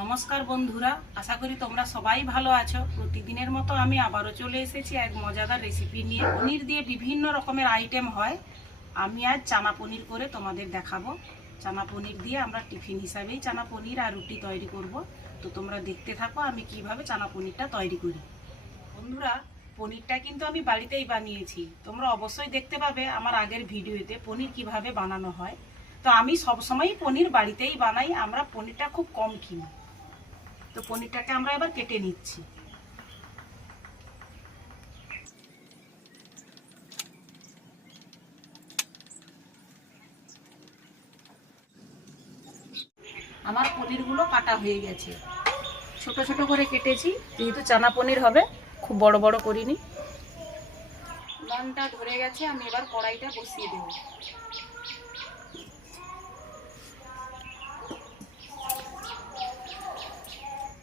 নমস্কার বন্ধুরা, আশা করি তোমরা সবাই ভালো আছো। প্রতিদিনের মতো আমি আবারও চলে এসেছি এক মজাদার রেসিপি নিয়ে। পনির দিয়ে বিভিন্ন রকমের আইটেম হয়, আমি আজ চানা পনির করে তোমাদের দেখাবো। চানা পনির দিয়ে আমরা টিফিন হিসাবেই চানা পনির আর রুটি তৈরি করব। তো তোমরা দেখতে থাকো আমি কিভাবে চানা পনিরটা তৈরি করি। বন্ধুরা, পনিরটা কিন্তু আমি বাড়িতেই বানিয়েছি। তোমরা অবশ্যই দেখতে পাবে আমার আগের ভিডিওতে পনির কিভাবে বানানো হয়। তো আমি সবসময়ই পনির বাড়িতেই বানাই, আমরা পনিরটা খুব কম কিনি। তো পনিরটাকে আমরা এবার কেটে নিচ্ছি। আমার পনিরগুলো কাটা হয়ে গেছে, ছোট ছোট করে কেটেছি, যেহেতু চানা পনির হবে খুব বড় বড় করিনি। লবণটা ধরে গেছে, আমি এবার কড়াইটা বসিয়ে দেব।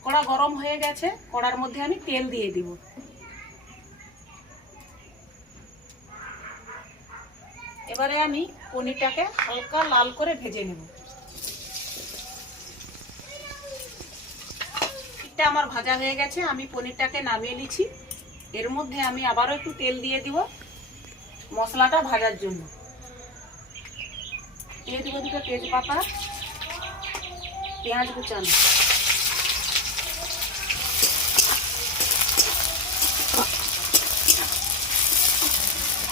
কড়া গরম হয়ে গেছে, কড়ার মধ্যে আমি তেল দিয়ে দিব। এবারে আমি পনিরটাকে হালকা লাল করে ভেজে নেব। পনিরটা আমার ভাজা হয়ে গেছে, আমি পনিরটাকে নামিয়ে নিচ্ছি। এর মধ্যে আমি আবারও একটু তেল দিয়ে দিব মশলাটা ভাজার জন্য। দিয়ে দিব দুটো তেজপাতা, পেঁয়াজ কুচানো,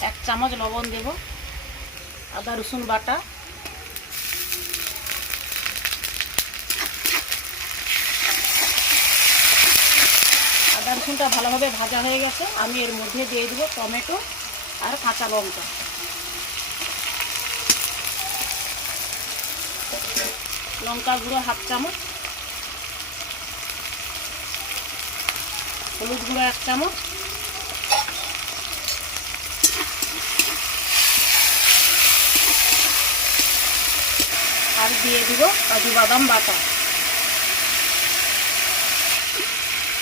এক চামচ লবণ দেব, আদা রসুন বাটা, আদা রসুনটা ভালোভাবে ভাজা হয়ে গেছে, আমি এর মধ্যে দিয়ে দেবো টমেটো আর কাঁচা লঙ্কা। লঙ্কা গুঁড়ো হাফ চামচ, হলুদ গুঁড়ো 1 চামচ, আর দিয়ে দিব কাজু বাদাম বাটা,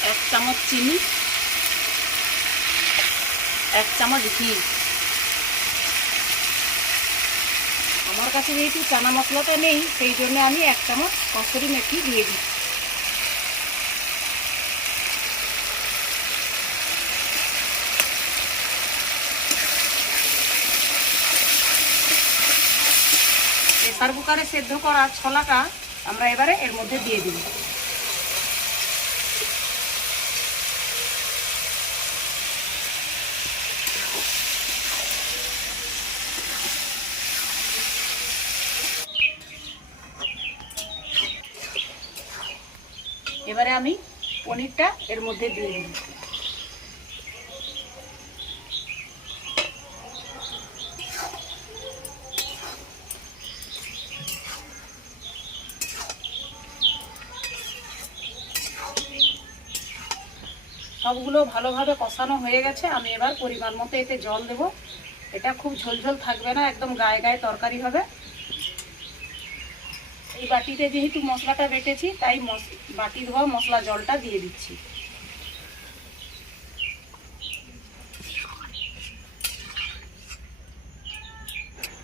1 চামচ চিনি, 1 চামচ ঘি। আমার কাছে যেহেতু চানা মশলাটা নেই, সেই জন্য আমি 1 চামচ কসুরি মেথি দিয়ে দিই। প্রেসার কুকারে সেদ্ধ করা ছোলাটা আমরা এবারে এর মধ্যে দিয়ে দিব। এবারে আমি পনিরটা এর মধ্যে দিয়ে দিব। সবগুলো ভালোভাবে কষানো হয়ে গেছে, আমি এবার পরিমাণ মতো এতে জল দেব। এটা খুব ঝোলঝোল থাকবে না, একদম গায়ে গায়ে তরকারি হবে। এই বাটিতে যেহেতু মশলাটা বেটেছি, তাই বাটি ধোয়া মশলা জলটা দিয়ে দিচ্ছি।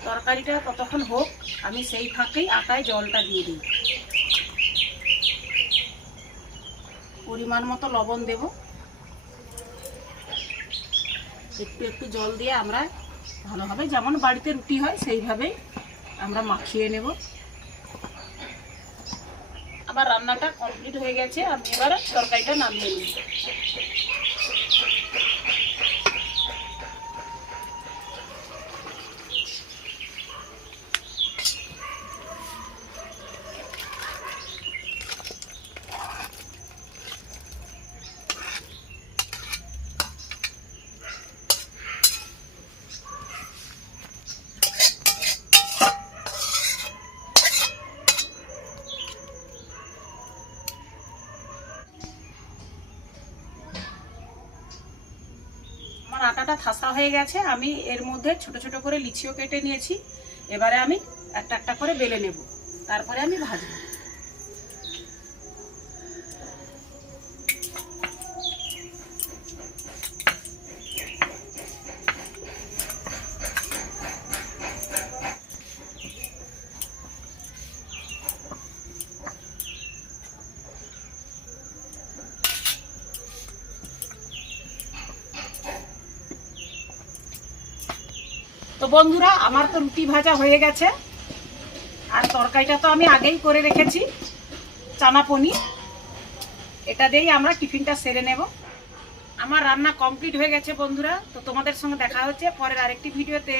তরকারিটা ততক্ষণ হোক, আমি সেই ফাঁকেই আটায় জলটা দিয়ে দিই। পরিমাণ মতো লবণ দেব, একটু একটু জল দিয়ে আমরা ভালোভাবে যেমন বাড়িতে রুটি হয় সেইভাবেই আমরা মাখিয়ে নেব। আমার রান্নাটা কমপ্লিট হয়ে গেছে, আমি এবার তরকারিটা নামিয়ে নিই। আমার আটাটা ঠাসা হয়ে গেছে, আমি এর মধ্যে ছোট ছোট করে লিচিও কেটে নিয়েছি। এবারে আমি একটা একটা করে বেলে নেব, তারপরে আমি ভাজবো। তো বন্ধুরা, আমার তো রুটি ভাজা হয়ে গেছে, আর তরকারিটা তো আমি আগেই করে রেখেছি, চানা পনির। এটা দিয়েই আমরা টিফিনটা সেরে নেব। আমার রান্না কমপ্লিট হয়ে গেছে বন্ধুরা। তো তোমাদের সঙ্গে দেখা হচ্ছে পরের আরেকটি ভিডিওতে।